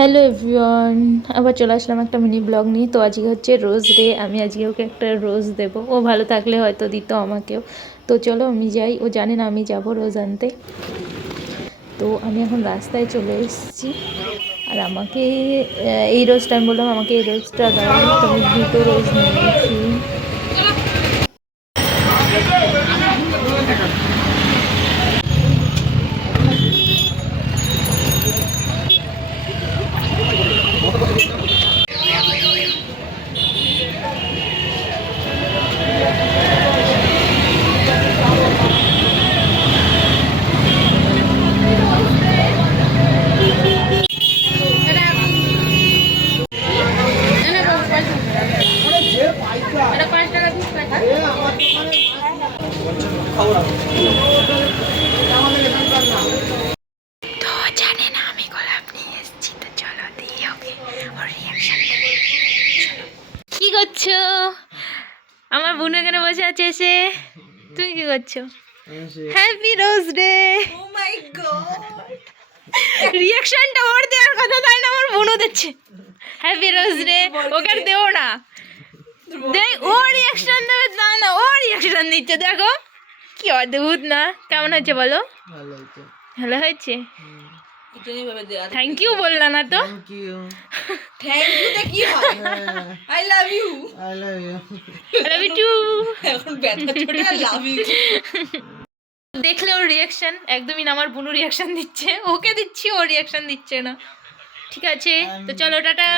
Hello everyone, আবার চলে আসলাম একটা মিনি ব্লগ নিয়ে। তো আজকে হচ্ছে রোজ ডে। আমি আজকে ওকে একটা রোজ দেবো। ও ভালো থাকলে হয়তো দিত আমাকেও। তো চলো আমি যাই, ও জানে না আমি যাব রোজ আনতে। তো আমি এখন রাস্তায় চলে এসেছি। আর আমাকে এই রোজটা আমি বললাম আমাকে এই রোজটা দাও, তো আমি দুটো রোজ নিয়েছি। তো জানে না আমি গোলাপ নিয়ে এসেছি, তো চলো দিই ওকে ওর রিয়াকশন। কি করছো? আমার বোন এখানে বসে আছে এসে। তুমি কি করছো? Happy rose day. Oh my god, রিয়াকশনটা ওর দেওয়ার কথা, তাই না? আমার বোনও দিচ্ছে হ্যাপি রোজ ডে। ওকে আর দেও না, দেখ ও রিয়াকশন দেবে, তাই না? ও রিয়াকশন দিচ্ছে, দেখো কি অদ্ভুত না? কেমন হয়েছে বলো? ভালো হয়েছে। থ্যাংক ইউ বললা না তো? থ্যাংক ইউ তে কি হয়? I love you. I love you too. এখন ব্যথা ছোটে আই লাভ ইউ। দেখলে ওর রিয়াকশন একদমই না। আমার বুনু রিয়াকশন দিচ্ছে, ওকে দিচ্ছি, ও রিয়াকশন দিচ্ছে না। ঠিক আছে, তো চলো টাটা।